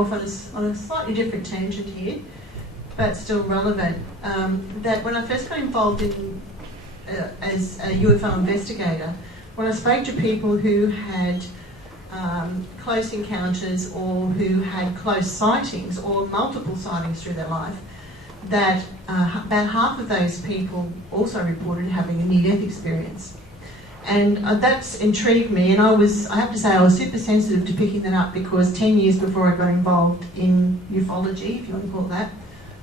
you off on a slightly different tangent here, but still relevant. That when I first got involved in as a UFO investigator, when I spoke to people who had close encounters or who had close sightings or multiple sightings through their life, that about half of those people also reported having a near-death experience. And that's intrigued me, and I have to say I was super sensitive to picking that up, because 10 years before I got involved in ufology, if you want to call it that,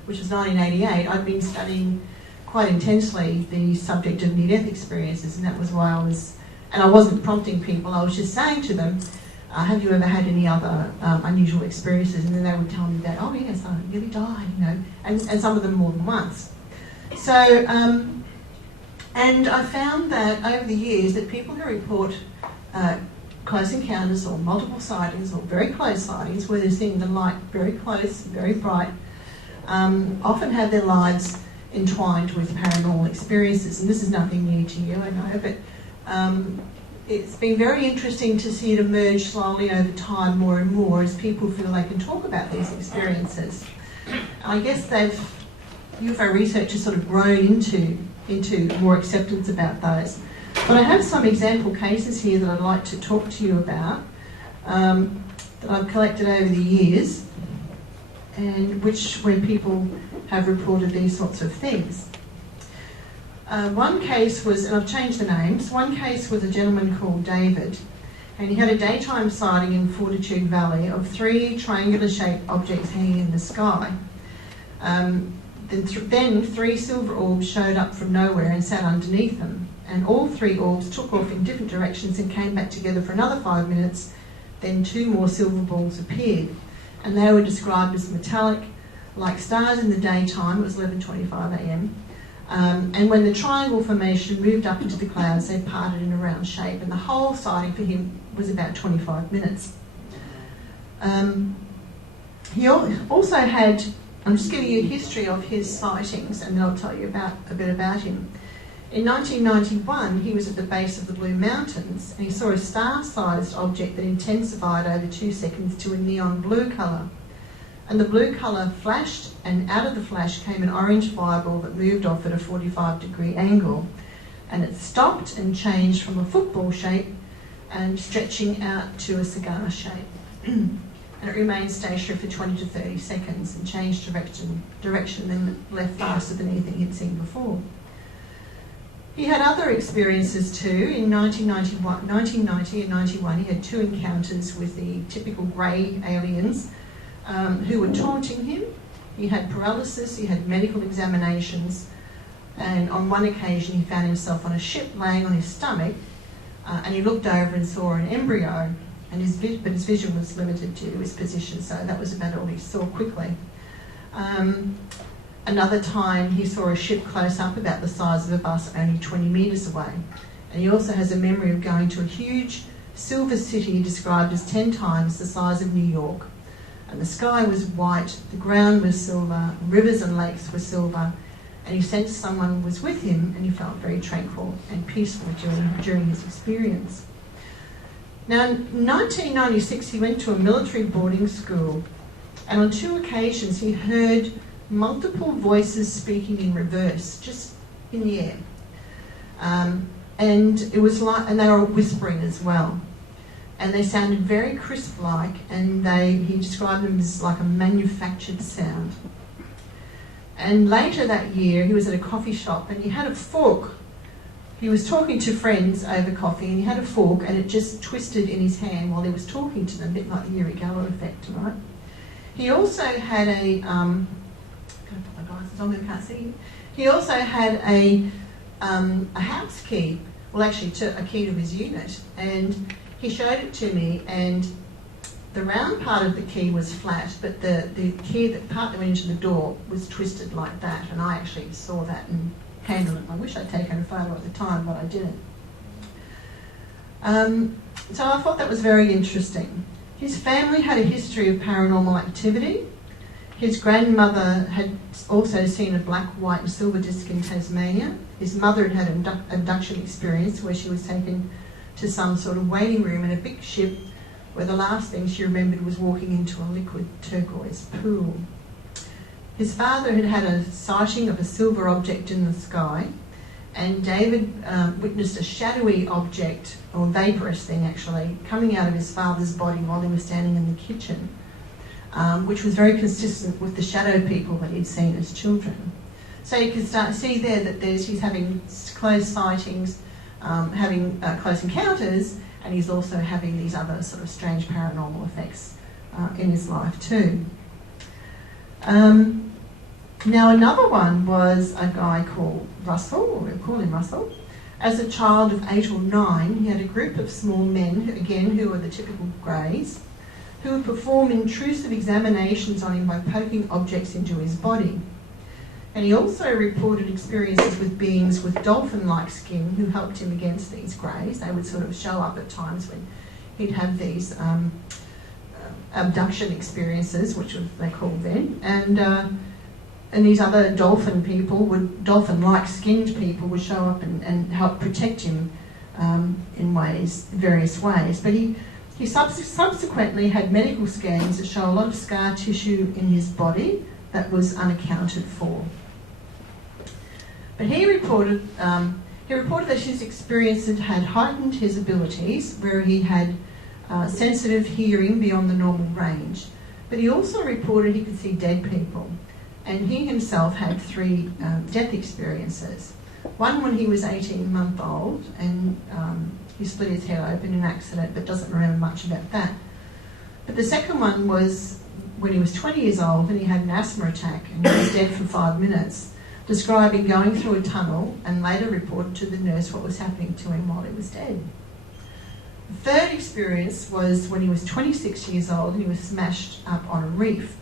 which was 1988, I'd been studying quite intensely the subject of near-death experiences, and that was why I wasn't prompting people, I was just saying to them, have you ever had any other unusual experiences? And then they would tell me that, oh yes, I nearly died, you know, and some of them more than once. So, and I found that over the years that people who report close encounters or multiple sightings or very close sightings, where they're seeing the light very close, very bright, often have their lives entwined with paranormal experiences. And this is nothing new to you, I know, but it's been very interesting to see it emerge slowly over time more and more as people feel they can talk about these experiences. I guess UFO research has sort of grown into more acceptance about those. But I have some example cases here that I'd like to talk to you about that I've collected over the years, and where people have reported these sorts of things. One case was, and I've changed the names, one case was a gentleman called David, and he had a daytime sighting in Fortitude Valley of 3 triangular-shaped objects hanging in the sky. Then 3 silver orbs showed up from nowhere and sat underneath them, and all 3 orbs took off in different directions and came back together for another 5 minutes. Then 2 more silver balls appeared, and they were described as metallic, like stars in the daytime. It was 11:25 a.m. And when the triangle formation moved up into the clouds, they parted in a round shape, and the whole sighting for him was about 25 minutes. He also had, I'm just giving you a history of his sightings, and then I'll tell you a bit about him. In 1991, he was at the base of the Blue Mountains, and he saw a star-sized object that intensified over 2 seconds to a neon blue colour. And the blue colour flashed, and out of the flash came an orange fireball that moved off at a 45-degree angle. And it stopped and changed from a football shape and stretching out to a cigar shape. And it remained stationary for 20 to 30 seconds and changed direction then left faster than anything he'd seen before. He had other experiences too. In 1990 and 91, he had 2 encounters with the typical grey aliens who were taunting him. He had paralysis, he had medical examinations, and on one occasion he found himself on a ship laying on his stomach, and he looked over and saw an embryo, and his vision was limited to his position, so that was about all he saw quickly. Another time he saw a ship close up about the size of a bus only 20 metres away, and he also has a memory of going to a huge silver city described as 10 times the size of New York. And the sky was white, the ground was silver, rivers and lakes were silver, and he sensed someone was with him, and he felt very tranquil and peaceful during his experience. Now, in 1996, he went to a military boarding school, and on 2 occasions he heard multiple voices speaking in reverse, just in the air. And it was like, and they were whispering as well. And they sounded very crisp-like, and he described them as like a manufactured sound. And later that year, he was at a coffee shop, and he had a fork. He was talking to friends over coffee, and he had a fork, and it just twisted in his hand while he was talking to them, a bit like the Yuri Geller effect, right? He also had a, I'm going to put my glasses on, I can't see. He also had a house key, well actually a key to his unit, and he showed it to me, and the round part of the key was flat, but the key that part that went into the door was twisted like that, and I actually saw that and handled it. I wish I'd taken a photo at the time, but I didn't. So I thought that was very interesting. His family had a history of paranormal activity. His grandmother had also seen a black, white and silver disc in Tasmania. His mother had an abduction experience where she was taken to some sort of waiting room in a big ship where the last thing she remembered was walking into a liquid turquoise pool. His father had had a sighting of a silver object in the sky, and David witnessed a shadowy object, or vaporous thing actually, coming out of his father's body while he was standing in the kitchen, which was very consistent with the shadow people that he'd seen as children. So you can start to see there that he's having close sightings, having close encounters, and he's also having these other sort of strange paranormal effects in his life too. Now another one was a guy called Russell, we'll call him Russell. As a child of 8 or 9, he had a group of small men, again, who were the typical greys, who would perform intrusive examinations on him by poking objects into his body. And he also reported experiences with beings with dolphin-like skin who helped him against these greys. They would sort of show up at times when he'd have these abduction experiences, which they called then, and these other dolphin-like skinned people would show up and help protect him in various ways. But he subsequently had medical scans that show a lot of scar tissue in his body that was unaccounted for. But he reported that his experiences had heightened his abilities, where he had sensitive hearing beyond the normal range. But he also reported he could see dead people. And he himself had 3 death experiences. One when he was 18 months old, and he split his head open in an accident, but doesn't remember much about that. But the second one was when he was 20 years old, and he had an asthma attack, and he was dead for 5 minutes, describing going through a tunnel, and later reported to the nurse what was happening to him while he was dead. The third experience was when he was 26 years old, and he was smashed up on a reef.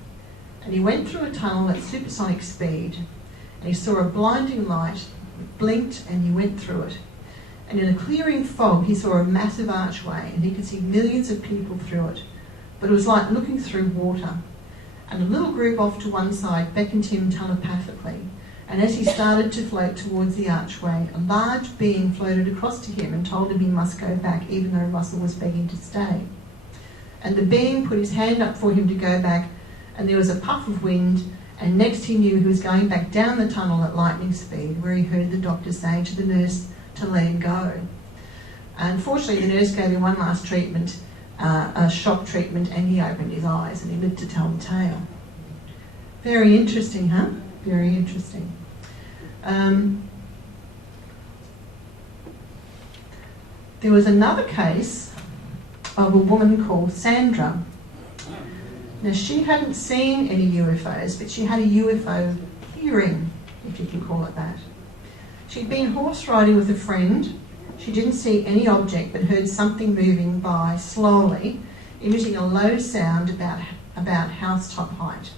And he went through a tunnel at supersonic speed, and he saw a blinding light, it blinked, and he went through it. And in a clearing fog, he saw a massive archway, and he could see millions of people through it. But it was like looking through water. And a little group off to one side beckoned him telepathically. And as he started to float towards the archway, a large being floated across to him and told him he must go back, even though Russell was begging to stay. And the being put his hand up for him to go back, and there was a puff of wind, and next he knew he was going back down the tunnel at lightning speed, where he heard the doctor say to the nurse to let him go. Unfortunately, the nurse gave him one last treatment, a shock treatment, and he opened his eyes and he lived to tell the tale. Very interesting, huh? Very interesting. There was another case of a woman called Sandra. Now, she hadn't seen any UFOs, but she had a UFO hearing, if you can call it that. She'd been horse riding with a friend. She didn't see any object, but heard something moving by slowly, emitting a low sound about housetop height.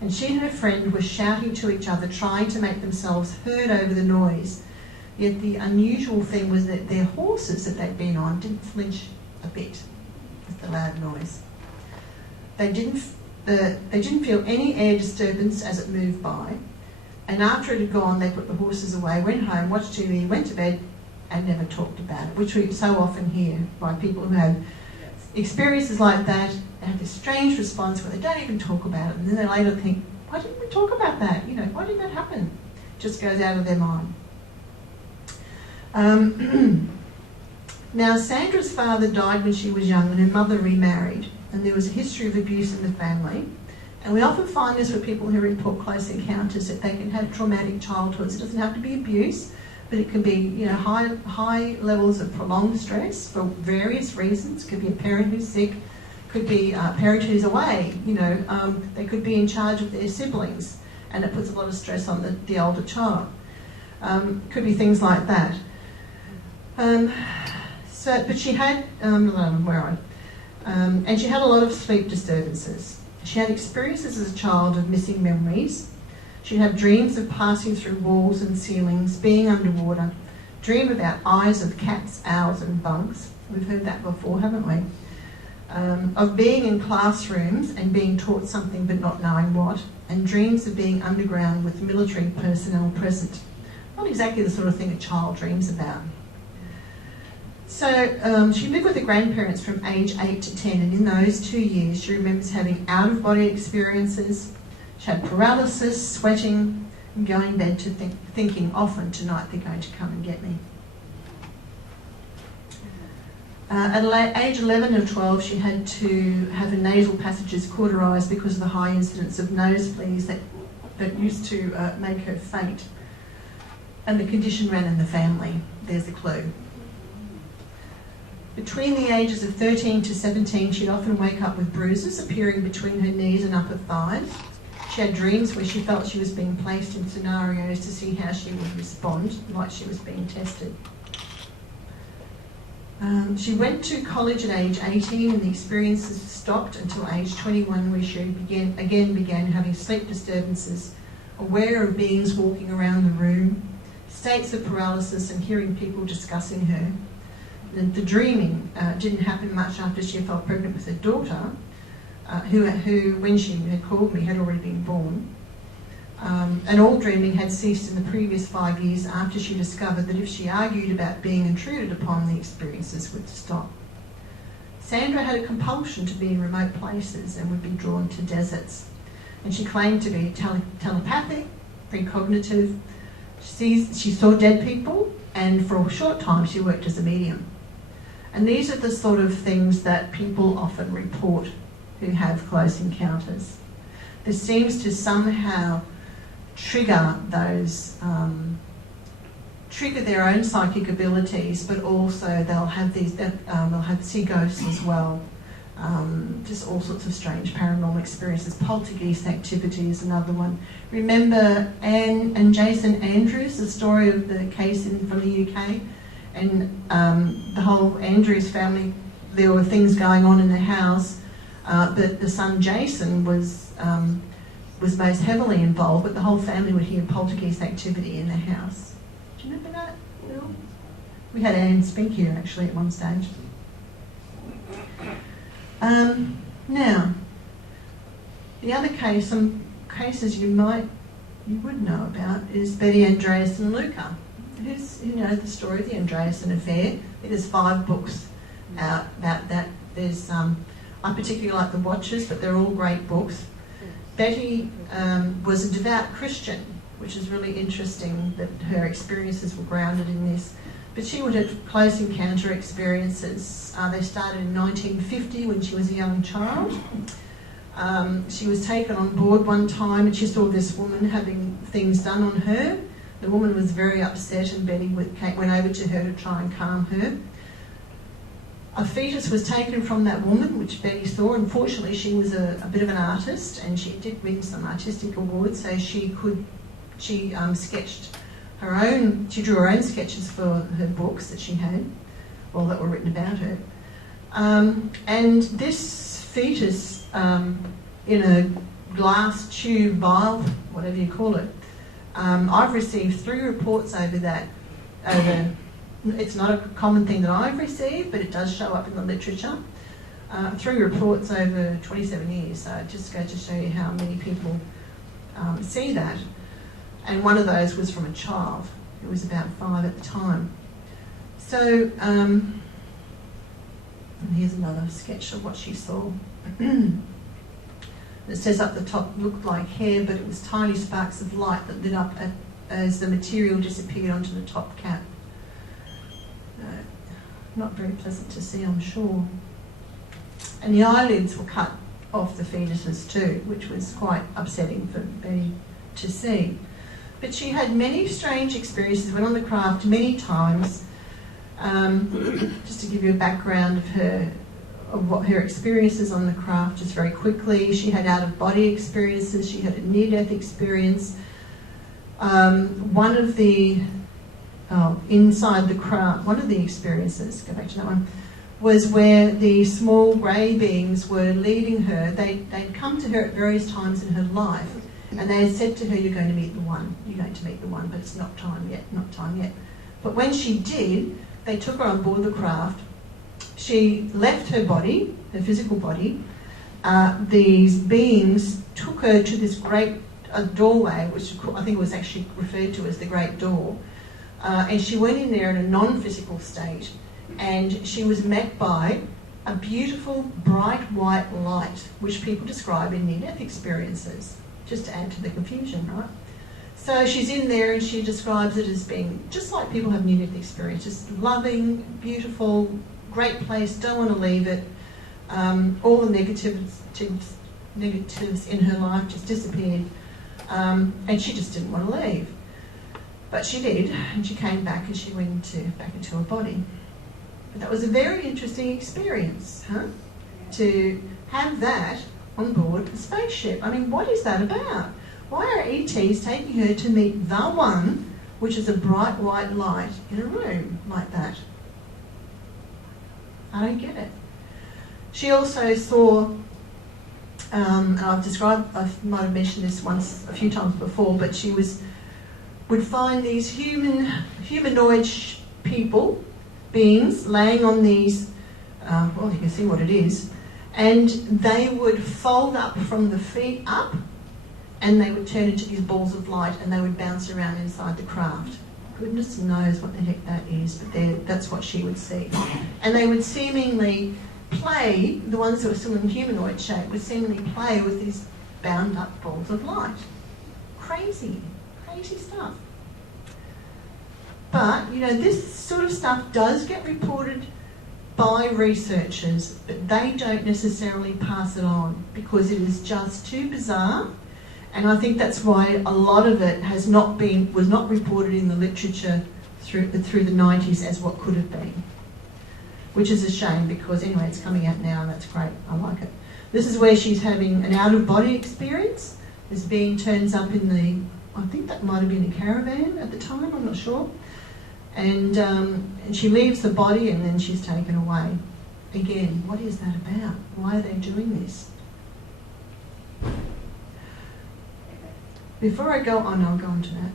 And she and her friend were shouting to each other, trying to make themselves heard over the noise. Yet the unusual thing was that their horses that they'd been on didn't flinch a bit with the loud noise. They didn't feel any air disturbance as it moved by, and after it had gone, they put the horses away, went home, watched TV, went to bed, and never talked about it, which we so often hear by people who have experiences like that. They have this strange response where they don't even talk about it, and then they later think, why didn't we talk about that? Why did that happen? It just goes out of their mind. Now, Sandra's father died when she was young, and her mother remarried. And there was a history of abuse in the family. And we often find this with people who report close encounters, that they can have traumatic childhoods. It doesn't have to be abuse, but it can be high levels of prolonged stress for various reasons. It could be a parent who's sick, could be a parent who's away. They could be in charge of their siblings, and it puts a lot of stress on the older child. Could be things like that. But she had, and she had a lot of sleep disturbances. She had experiences as a child of missing memories. She'd have dreams of passing through walls and ceilings, being underwater, dream about eyes of cats, owls and bugs. We've heard that before, haven't we? Of being in classrooms and being taught something but not knowing what, and dreams of being underground with military personnel present. Not exactly the sort of thing a child dreams about. So she lived with her grandparents from age 8 to 10, and in those 2 years she remembers having out-of-body experiences. She had paralysis, sweating, and going to bed to thinking often, tonight they're going to come and get me. At age 11 or 12, she had to have her nasal passages cauterised because of the high incidence of nosebleeds that used to make her faint. And the condition ran in the family. There's a clue. Between the ages of 13 to 17, she'd often wake up with bruises appearing between her knees and upper thighs. She had dreams where she felt she was being placed in scenarios to see how she would respond, like she was being tested. She went to college at age 18 and the experiences stopped until age 21, where she began having sleep disturbances, aware of beings walking around the room, states of paralysis and hearing people discussing her. The dreaming didn't happen much after she fell pregnant with her daughter, who, when she had called me, had already been born. And all dreaming had ceased in the previous 5 years after she discovered that if she argued about being intruded upon, the experiences would stop. Sandra had a compulsion to be in remote places and would be drawn to deserts. And she claimed to be telepathic, precognitive. She saw dead people, and for a short time she worked as a medium. And these are the sort of things that people often report who have close encounters. This seems to somehow trigger those, trigger their own psychic abilities, but also they'll have see ghosts as well. Just all sorts of strange paranormal experiences. Poltergeist activity is another one. Remember Anne and Jason Andrews, the story of the case from the UK? And the whole Andrews family, there were things going on in the house, but the son Jason was most heavily involved, but the whole family would hear poltergeist activity in the house. Do you remember that, Bill? We had Anne speak here actually at one stage. Now, the other case, some cases you would know about, is Betty Andreas and Luca. Who knows the story of the Andreasen affair? There's 5 books out about that. There's I particularly like The Watchers, but they're all great books. Betty was a devout Christian, which is really interesting that her experiences were grounded in this. But she would have close encounter experiences. They started in 1950 when she was a young child. She was taken on board one time and she saw this woman having things done on her. The woman was very upset and Betty went over to her to try and calm her. A fetus was taken from that woman, which Betty saw. Unfortunately, she was a bit of an artist and she did win some artistic awards, so she sketched her own, she drew her own sketches for her books that she had, or that were written about her. And this fetus, in a glass tube vial, whatever you call it, I've received 3 reports over that. It's not a common thing that I've received, but it does show up in the literature. 3 reports over 27 years, so it just goes to show you how many people see that. And one of those was from a child who was about 5 at the time. So, and here's another sketch of what she saw. It says up the top, looked like hair, but it was tiny sparks of light that lit up as the material disappeared onto the top cap. Not very pleasant to see, I'm sure. And the eyelids were cut off the fetuses too, which was quite upsetting for Betty to see. But she had many strange experiences, went on the craft many times. Just to give you a background of what her experiences on the craft, just very quickly. She had out-of-body experiences, she had a near-death experience. One of the inside the craft, one of the experiences, go back to that one, was where the small grey beings were leading her. They'd come to her at various times in her life, and they had said to her, you're going to meet the one, but it's not time yet. But when she did, they took her on board the craft. She left her body, her physical body. These beings took her to this great doorway, which I think was actually referred to as the Great Door. And she went in there in a non-physical state, and she was met by a beautiful bright white light, which people describe in near-death experiences, just to add to the confusion, right? So she's in there and she describes it as being just like people have near-death experiences, loving, beautiful, great place, don't want to leave it. All the negatives in her life just disappeared, and she just didn't want to leave. But she did, and she came back and she went back into her body. But that was a very interesting experience, huh? To have that on board a spaceship. I mean, what is that about? Why are ETs taking her to meet the one, which is a bright white light in a room like that? I don't get it. She also saw, and I might have mentioned this once a few times before, but she would find these humanoid beings laying on these, well, you can see what it is, and they would fold up from the feet up, and they would turn into these balls of light, and they would bounce around inside the craft. Goodness knows what the heck that is, but that's what she would see. And they would seemingly play, the ones that were still in humanoid shape, would seemingly play with these bound up balls of light. Crazy stuff. But, you know, this sort of stuff does get reported by researchers, but they don't necessarily pass it on because it is just too bizarre. And I think that's why a lot of it was not reported in the literature through the 90s as what could have been. Which is a shame because anyway, it's coming out now and that's great. I like it. This is where she's having an out-of-body experience. This being turns up in I think that might have been a caravan at the time, I'm not sure. And she leaves the body and then she's taken away. Again, what is that about? Why are they doing this? Before I go on, I'll go on to that.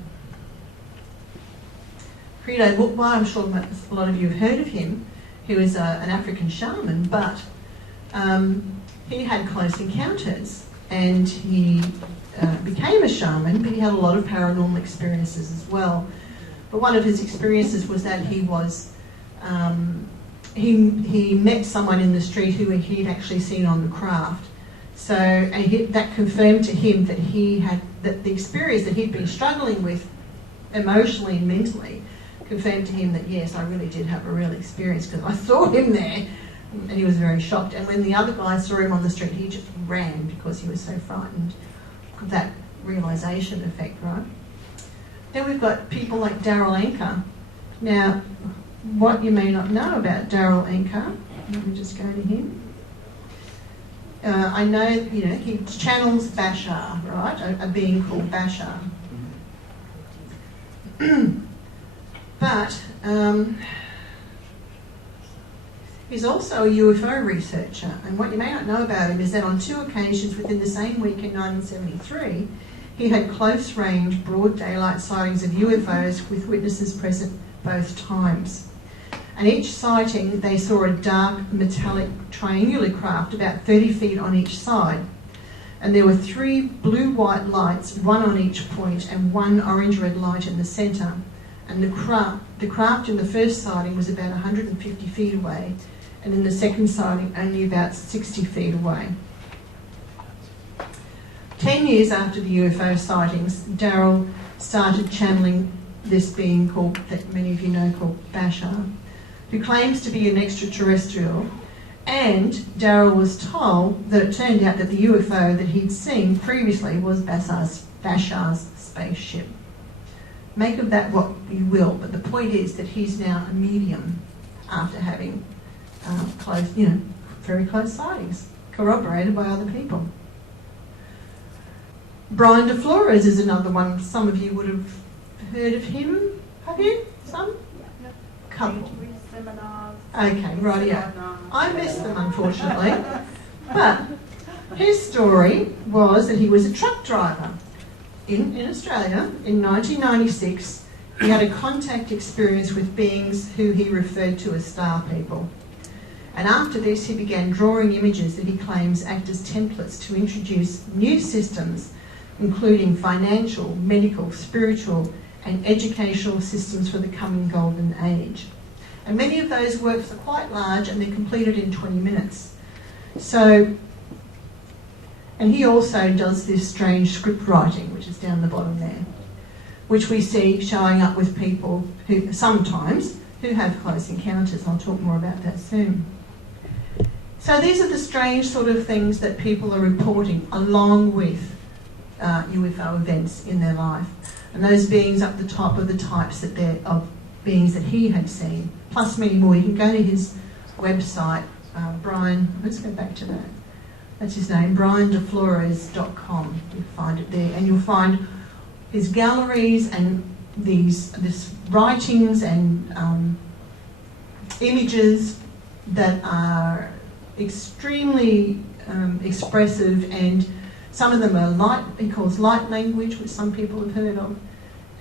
Credo, well, I'm sure a lot of you have heard of him. He was an African shaman, but he had close encounters and he became a shaman, but he had a lot of paranormal experiences as well. But one of his experiences was that he met someone in the street who he'd actually seen on the craft. So that confirmed to him that the experience that he'd been struggling with emotionally and mentally confirmed to him that yes, I really did have a real experience because I saw him there, and he was very shocked. And when the other guy saw him on the street, he just ran because he was so frightened of that realisation effect, right? Then we've got people like Daryl Anker. Now, what you may not know about Daryl Anker, let me just go to him. I know, he channels Bashar, right? A being called Bashar. But he's also a UFO researcher, and what you may not know about him is that on 2 occasions within the same week in 1973, he had close-range, broad daylight sightings of UFOs with witnesses present both times. And each sighting, they saw a dark, metallic, triangular craft about 30 feet on each side. And there were 3 blue-white lights, 1 on each point, and 1 orange-red light in the centre. And the craft in the first sighting was about 150 feet away, and in the second sighting, only about 60 feet away. 10 years after the UFO sightings, Daryl started channeling this being that many of you know called Bashar, who claims to be an extraterrestrial, and Daryl was told that it turned out that the UFO that he'd seen previously was Bashar's spaceship. Make of that what you will, but the point is that he's now a medium after having very close sightings, corroborated by other people. Brian DeFlores is another one. Some of you would have heard of him. Have you? Some? Yeah. Couple. Seminars. Okay, right, yeah. I missed them, unfortunately. But his story was that he was a truck driver in Australia in 1996. He had a contact experience with beings who he referred to as star people. And after this, he began drawing images that he claims act as templates to introduce new systems, including financial, medical, spiritual, and educational systems for the coming golden age. And many of those works are quite large and they're completed in 20 minutes. So, and he also does this strange script writing, which is down the bottom there, which we see showing up with people who sometimes who have close encounters. I'll talk more about that soon. So these are the strange sort of things that people are reporting along with UFO events in their life. And those beings up the top are the types that of beings that he had seen, plus many more. You can go to his website, Brian, let's go back to that. That's his name, briandeflores.com. You'll find it there. And you'll find his galleries and this writings and images that are extremely expressive, and some of them are light, he calls light language, which some people have heard of.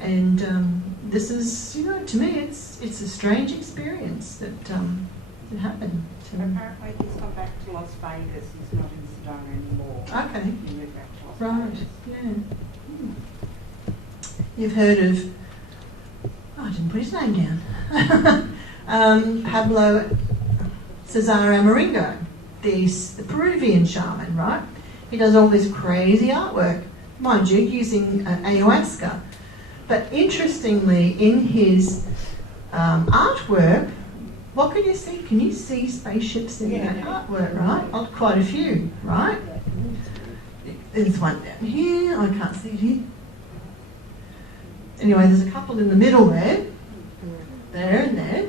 And this is, to me, it's a strange experience that happened. Apparently he's gone back to Las Vegas. He's not in Sedona anymore. Okay. He moved back to Las Right, Vegas. yeah. You've heard of, I didn't put his name down, Pablo Cesar Amaringo, the Peruvian shaman, right? He does all this crazy artwork, mind you, using ayahuasca. But interestingly, in his artwork, what can you see? Can you see spaceships in that artwork, right? Oh, quite a few, right? There's one down here. I can't see it here. Anyway, there's a couple in the middle there and there.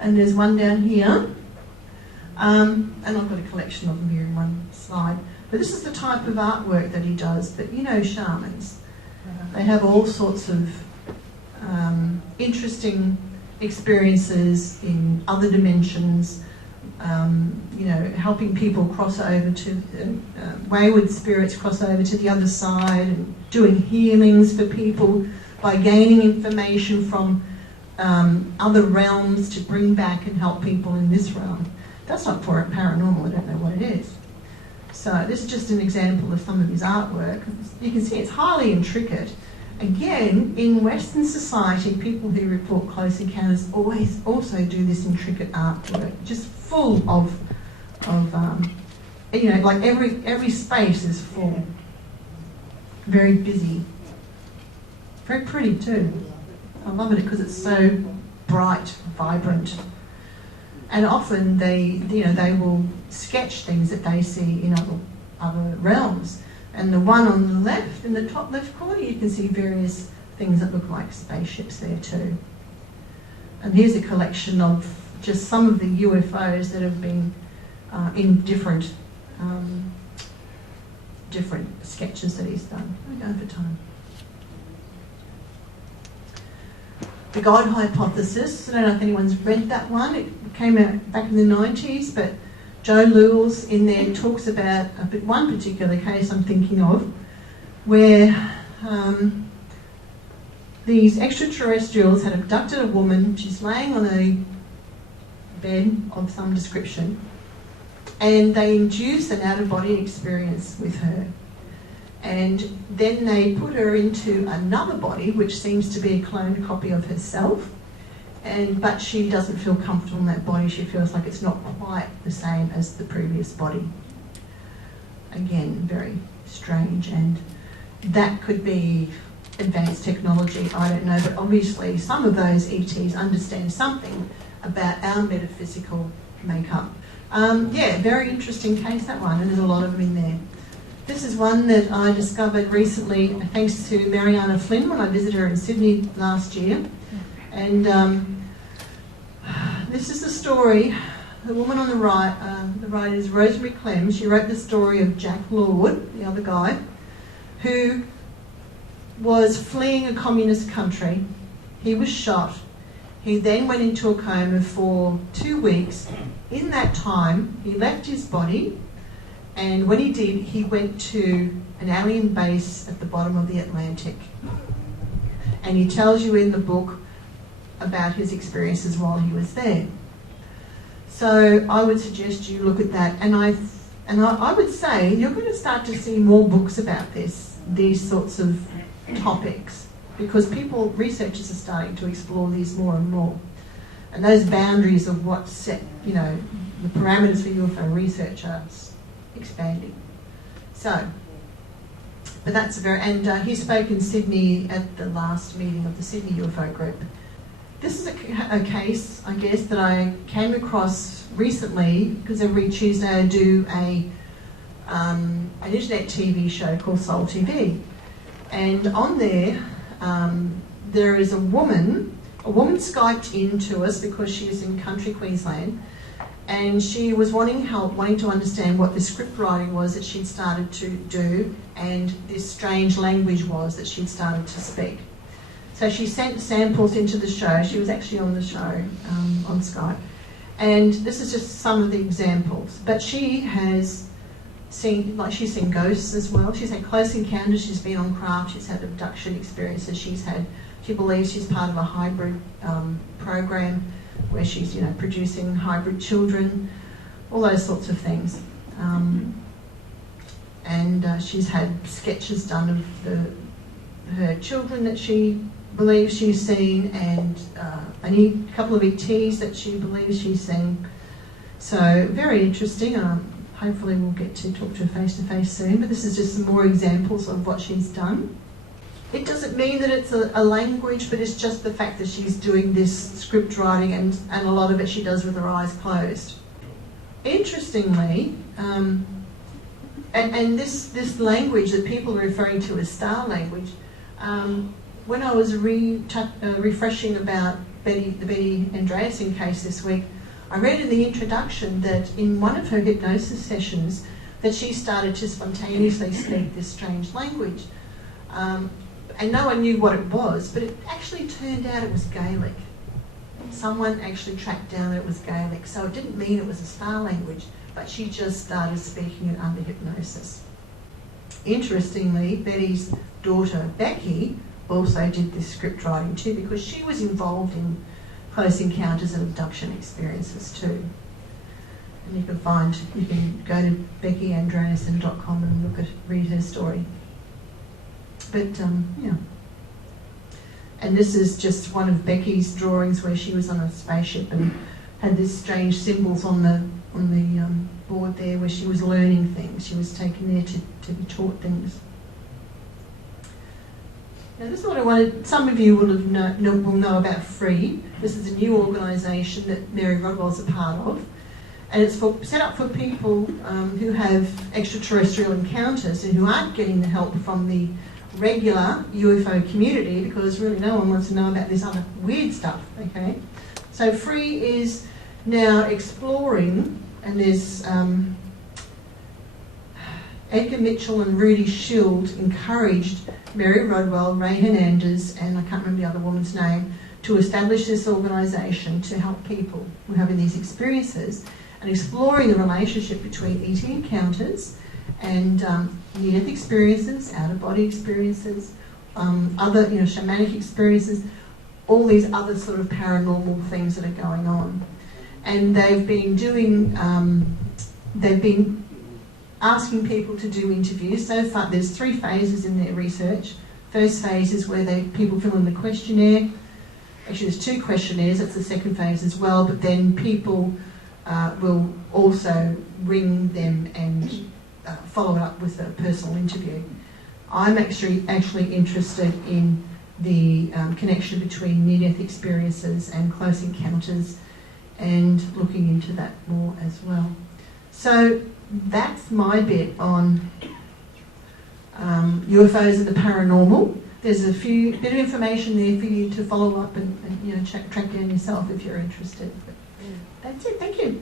And there's one down here. And I've got a collection of them here in one slide. But this is the type of artwork that he does. But shamans, they have all sorts of interesting experiences in other dimensions, helping people cross over to, wayward spirits cross over to the other side, and doing healings for people by gaining information from other realms to bring back and help people in this realm. That's not for paranormal, I don't know what it is. So this is just an example of some of his artwork. You can see it's highly intricate. Again, in Western society, people who report close encounters always also do this intricate artwork, just full of like every space is full. Very busy. Very pretty too. I love it because it's so bright, vibrant. And often they will sketch things that they see in other realms. And the one on the left, in the top left corner, you can see various things that look like spaceships there too. And here's a collection of just some of the UFOs that have been in different sketches that he's done. I'm going for time. The God Hypothesis, I don't know if anyone's read that one. It came out back in the 90s, but Joe Lewis in there talks about one particular case I'm thinking of, where these extraterrestrials had abducted a woman. She's laying on a bed of some description, and they induced an out-of-body experience with her. And then they put her into another body, which seems to be a cloned copy of herself. But she doesn't feel comfortable in that body. She feels like it's not quite the same as the previous body. Again, very strange. And that could be advanced technology, I don't know. But obviously some of those ETs understand something about our metaphysical makeup. Very interesting case, that one. And there's a lot of them in there. This is one that I discovered recently thanks to Mariana Flynn when I visited her in Sydney last year. And this is the story. The woman on the right is Rosemary Clem. She wrote the story of Jack Lord, the other guy, who was fleeing a communist country. He was shot. He then went into a coma for 2 weeks. In that time, he left his body. And when he did, he went to an alien base at the bottom of the Atlantic. And he tells you in the book about his experiences while he was there. So I would suggest you look at that. And I would say you're going to start to see more books about these sorts of topics, because researchers are starting to explore these more and more. And those boundaries of what set, you know, the parameters for UFO research are expanding. So, but that's and he spoke in Sydney at the last meeting of the Sydney UFO group. This is a case, I guess, that I came across recently because every Tuesday I do an internet TV show called Soul TV. And on there, there is a woman Skyped in to us because she is in country Queensland, and she was wanting help, wanting to understand what the script writing was that she'd started to do and this strange language was that she'd started to speak. So she sent samples into the show. She was actually on the show on Skype. And this is just some of the examples. But she has seen, like she's seen ghosts as well. She's had close encounters. She's been on craft. She's had abduction experiences. She believes she's part of a hybrid program where she's, you know, producing hybrid children, all those sorts of things. And she's had sketches done of her children that she believes she's seen, and a couple of ETs that she believes she's seen. So very interesting. Hopefully we'll get to talk to her face to face soon, but this is just some more examples of what she's done. It doesn't mean that it's a language, but it's just the fact that she's doing this script writing, and a lot of it she does with her eyes closed. Interestingly, and this language that people are referring to as star language, when I was refreshing about the Betty Andreasen case this week, I read in the introduction that in one of her hypnosis sessions that she started to spontaneously speak this strange language. And no one knew what it was, but it actually turned out it was Gaelic. Someone actually tracked down that it was Gaelic, so it didn't mean it was a star language, but she just started speaking it under hypnosis. Interestingly, Betty's daughter Becky also did this script writing too, because she was involved in close encounters and abduction experiences too. And you can go to beckyandreasen.com and read her story. But yeah. And this is just one of Becky's drawings where she was on a spaceship and had these strange symbols on the board there where she was learning things. She was taken there to be taught things. Now this is what I wanted. Some of you will know about FREE. This is a new organisation that Mary Rodwell's a part of, and it's set up for people who have extraterrestrial encounters and who aren't getting the help from the regular UFO community, because really no one wants to know about this other weird stuff. Okay, so FREE is now exploring, and there's Edgar Mitchell and Rudy Shield encouraged Mary Rodwell, Ray Hernandez, and I can't remember the other woman's name, to establish this organisation to help people who are having these experiences and exploring the relationship between ET encounters and near-death experiences, out-of-body experiences, other shamanic experiences, all these other sort of paranormal things that are going on. And they've been doing, they've been asking people to do interviews. So far, there's 3 phases in their research. First phase is where people fill in the questionnaire. Actually, there's 2 questionnaires. That's the second phase as well. But then people will also ring them and follow it up with a personal interview. I'm actually interested in the connection between near-death experiences and close encounters, and looking into that more as well. So that's my bit on UFOs and the paranormal. There's a bit of information there for you to follow up and track down yourself if you're interested. But that's it. Thank you.